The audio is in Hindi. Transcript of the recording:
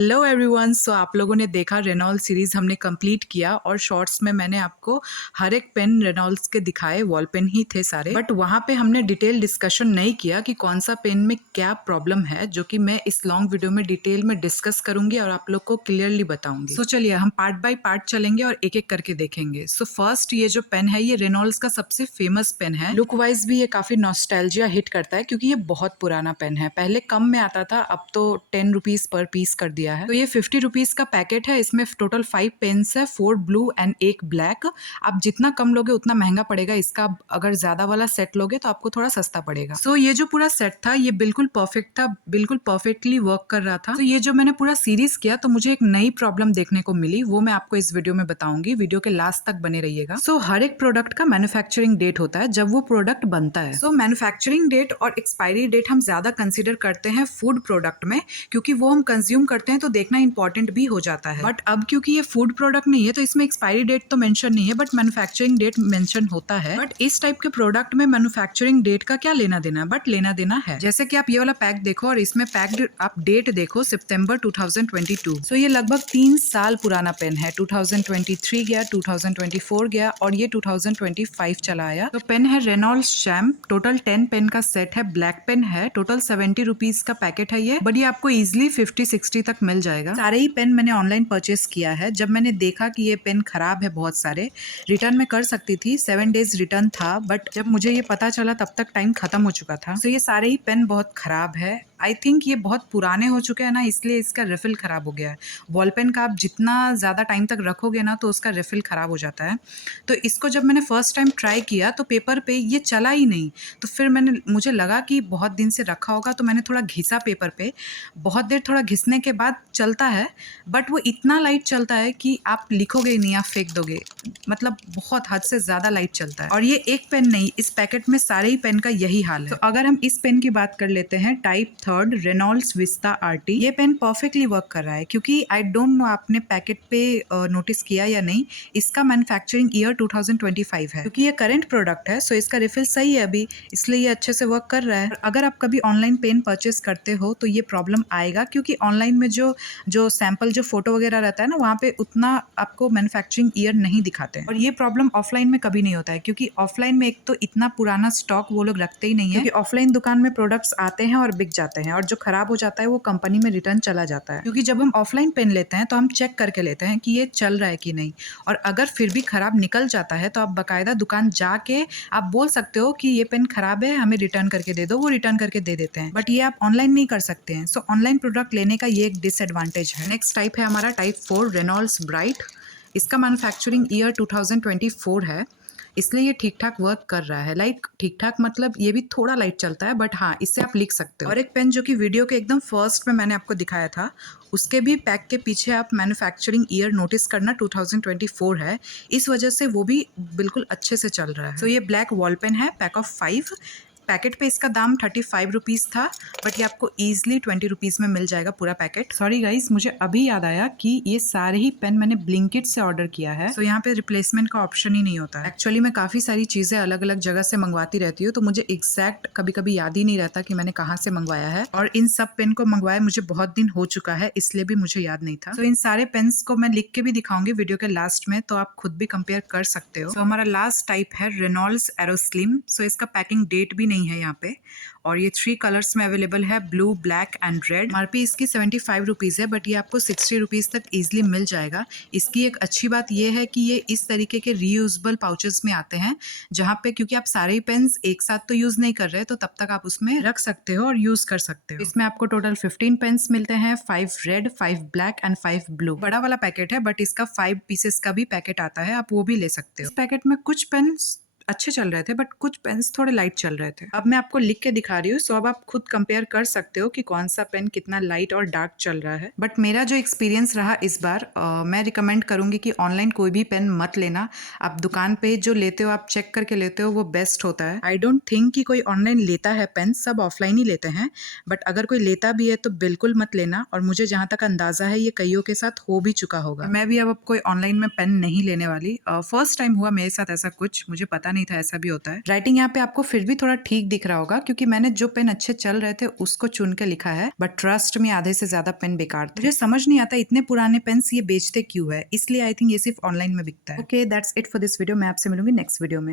Hello everyone. सो आप लोगों ने देखा रेनॉल्ट सीरीज हमने कंप्लीट किया और शॉर्ट्स में मैंने आपको हर एक पेन रेनॉल्ड्स के दिखाए, वॉल पेन ही थे सारे, बट वहां पे हमने डिटेल डिस्कशन नहीं किया कि कौन सा पेन में क्या प्रॉब्लम है, जो कि मैं इस लॉन्ग वीडियो में डिटेल में डिस्कस करूंगी और आप लोग को क्लियरली बताऊंगी। सो चलिए हम पार्ट बाय पार्ट चलेंगे और एक एक करके देखेंगे। सो फर्स्ट ये जो पेन है ये रेनॉल्ड्स का सबसे फेमस पेन है। लुक वाइज भी ये काफी नॉस्टैल्जिया हिट करता है क्योंकि ये बहुत पुराना पेन है। पहले कम में आता था, अब तो 10 रुपीज पर पीस कर दिया है। तो ये 50 रुपीज का पैकेट है। इसमें टोटल 5 पेन्स है, 4 ब्लू एंड 1 ब्लैक। आप जितना कम लोगे उतना महंगा पड़ेगा। इसका अगर ज्यादा वाला सेट लोगे तो आपको थोड़ा सस्ता पड़ेगा। सो ये जो पूरा सेट था ये बिल्कुल परफेक्ट था, बिल्कुल परफेक्टली वर्क कर रहा था। तो ये जो मैंने पूरा सीरीज किया तो मुझे एक नई प्रॉब्लम देखने को मिली, वो मैं आपको इस वीडियो में बताऊंगी। वीडियो के लास्ट तक बने रहिएगा। सो हर एक प्रोडक्ट का मैन्युफैक्चरिंग डेट होता है जब वो प्रोडक्ट बनता है। सो मैन्युफैक्चरिंग डेट और एक्सपायरी डेट हम ज्यादा कंसिडर करते हैं फूड प्रोडक्ट में, क्योंकि वो हम कंज्यूम करते हैं तो देखना इंपॉर्टेंट भी हो जाता है। बट अब क्योंकि ये फूड प्रोडक्ट नहीं है तो इसमें एक्सपायरी डेट तो मेंशन नहीं है, बट मैन्युफैक्चरिंग डेट मेंशन होता है। बट इस टाइप के प्रोडक्ट में मैन्युफैक्चरिंग डेट का क्या लेना देना, बट लेना देना है। जैसे कि आप ये वाला पैक देखो और इसमें पैक्ड आप डेट देखो सितंबर 2022। सो ये लगभग 3 साल पुराना पेन है। 2023 गया, 2024 गया और ये 2025 चला आया। तो पेन है रेनॉल्ड्स शैम्प। टोटल 10 पेन का सेट है। ब्लैक पेन है। टोटल 70 रुपीज का पैकेट है ये, बट ये आपको इजिली 50-60 तक मिल जाएगा। सारे ही पेन मैंने ऑनलाइन परचेस किया है। जब मैंने देखा कि ये पेन खराब है, बहुत सारे रिटर्न में कर सकती थी, 7 डेज रिटर्न था, बट जब मुझे ये पता चला तब तक टाइम खत्म हो चुका था। तो ये सारे ही पेन बहुत खराब है। आई थिंक ये बहुत पुराने हो चुके हैं ना, इसलिए इसका रिफिल खराब हो गया है। बॉल पेन का आप जितना ज़्यादा टाइम तक रखोगे ना तो उसका रिफिल खराब हो जाता है। तो इसको जब मैंने फर्स्ट टाइम ट्राई किया तो पेपर पे ये चला ही नहीं। तो फिर मुझे लगा कि बहुत दिन से रखा होगा, तो मैंने थोड़ा घिसा पेपर पे। बहुत देर थोड़ा घिसने के बाद चलता है, बट वो इतना लाइट चलता है कि आप लिखोगे ही नहीं, आप फेंक दोगे। मतलब बहुत हद से ज़्यादा लाइट चलता है। और ये एक पेन नहीं, इस पैकेट में सारे ही पेन का यही हाल है। तो अगर हम इस पेन की बात कर लेते हैं, टाइप 3 रेनॉल्ड्स विस्टा आरटी, ये पेन परफेक्टली वर्क कर रहा है। क्योंकि आई डोंट नो आपने पैकेट पे नोटिस किया या नहीं, इसका मैन्युफैक्चरिंग ईयर 2025 है। क्योंकि ये करंट प्रोडक्ट है, सो इसका रिफिल सही है अभी, इसलिए ये अच्छे से वर्क कर रहा है। अगर आप कभी ऑनलाइन पेन परचेस करते हो तो ये प्रॉब्लम आएगा, क्योंकि ऑनलाइन में जो सैंपल जो फोटो वगैरह रहता है ना, वहाँ पे उतना आपको मैन्युफैक्चरिंग ईयर नहीं दिखाते हैं। और ये प्रॉब्लम ऑफलाइन में कभी नहीं होता है, क्योंकि ऑफलाइन में एक तो इतना पुराना स्टॉक वो लोग रखते ही नहीं है। क्योंकि ऑफलाइन दुकान में प्रोडक्ट्स आते हैं और बिक जाते हैं, और जो खराब हो जाता है वो कंपनी में रिटर्न चला जाता है। क्योंकि जब हम ऑफलाइन पेन लेते हैं तो हम चेक करके लेते हैं कि ये चल रहा है कि नहीं, और अगर फिर भी खराब निकल जाता है तो आप बाकायदा दुकान जाके आप बोल सकते हो कि ये पेन खराब है, हमें रिटर्न करके दे दो, वो रिटर्न करके दे देते हैं। बट ये आप ऑनलाइन नहीं कर सकते हैं। सो ऑनलाइन प्रोडक्ट लेने का ये एक डिसएडवांटेज है। नेक्स्ट टाइप है हमारा टाइप 4 रेनॉल्ड्स ब्राइट। इसका मैन्युफैक्चरिंग ईयर 2024 है, इसलिए ये ठीक ठाक वर्क कर रहा है। लाइक ठीक ठाक मतलब ये भी थोड़ा लाइट चलता है, बट हाँ, इससे आप लिख सकते हो। और एक पेन जो कि वीडियो के एकदम फर्स्ट में मैंने आपको दिखाया था, उसके भी पैक के पीछे आप मैन्युफैक्चरिंग ईयर नोटिस करना, 2024 है। इस वजह से वो भी बिल्कुल अच्छे से चल रहा है। तो ये ब्लैक वॉल पेन है, पैक ऑफ 5। पैकेट पे इसका दाम 35 रुपीज़ था, बट ये आपको ईजिली 20 रुपीज़ में मिल जाएगा पूरा पैकेट। सॉरी गाइस, मुझे अभी याद आया कि ये सारे ही पेन मैंने ब्लिंकिट से ऑर्डर किया है। तो यहाँ पे रिप्लेसमेंट का ऑप्शन ही नहीं होता है। एक्चुअली मैं काफ़ी सारी चीज़ें अलग अलग जगह से मंगवाती रहती हूँ, तो मुझे एग्जैक्ट कभी कभी याद ही नहीं रहता कि मैंने कहाँ से मंगवाया है। और इन सब पेन को मंगवाए मुझे बहुत दिन हो चुका है, इसलिए भी मुझे याद नहीं था। तो इन सारे पेन्स को मैं लिख के भी दिखाऊंगी वीडियो के लास्ट में, तो आप खुद भी कंपेयर कर सकते हो। तो हमारा लास्ट टाइप है रेनॉल्ड्स एरोस्लिम। सो इसका पैकिंग डेट भी नहीं है यहाँ पे, और ये 3 कलर्स में अवेलेबल है, blue, black and red. MRP इसकी 75 रुपीज़ है, बट ये आपको 60 रुपीज़ तक इजिली मिल जाएगा। इसकी एक अच्छी बात ये है कि ये इस तरीके के रीयूजेबल पाउचेस में आते हैं, जहाँ पे क्योंकि आप सारे ही पेन्स एक साथ तो यूज़ नहीं कर रहे, तो तब तक आप उसमें रख सकते हो और यूज़ कर सकते हो। इसमें आपको टोटल 15 पेन्स मिलते हैं, 5 रेड, 5 ब्लैक एंड 5 ब्लू। बड़ा वाला पैकेट है, बट इसका 5 पीसेस का भी पैकेट आता है, आप वो भी ले सकते हो। इस पैकेट में कुछ पेन्स अच्छे चल रहे थे, बट कुछ पेन्स थोड़े लाइट चल रहे थे। अब मैं आपको लिख के दिखा रही हूँ, सो अब आप खुद कंपेयर कर सकते हो कि कौन सा पेन कितना लाइट और डार्क चल रहा है। बट मेरा जो एक्सपीरियंस रहा इस बार, मैं रिकमेंड करूंगी कि ऑनलाइन कोई भी पेन मत लेना। आप दुकान पे जो लेते हो, आप चेक करके लेते हो, वो बेस्ट होता है। आई डोंट थिंक कि कोई ऑनलाइन लेता है पेन, सब ऑफलाइन ही लेते हैं। बट अगर कोई लेता भी है तो बिल्कुल मत लेना। और मुझे जहाँ तक अंदाजा है ये कईयों के साथ हो भी चुका होगा। मैं भी अब कोई ऑनलाइन में पेन नहीं लेने वाली। फर्स्ट टाइम हुआ मेरे साथ ऐसा कुछ, मुझे पता नहीं नहीं था, ऐसा भी होता है। राइटिंग यहाँ पे आपको फिर भी थोड़ा ठीक दिख रहा होगा क्योंकि मैंने जो पेन अच्छे चल रहे थे उसको चुन के लिखा है, बट ट्रस्ट में आधे से ज्यादा पेन बेकार थे। मुझे समझ नहीं आता इतने पुराने पेन्स ये बेचते क्यों है, इसलिए आई थिंक ये सिर्फ ऑनलाइन में बिकता है। Okay, that's it for this video. मैं आपसे मिलूंगी नेक्स्ट वीडियो में।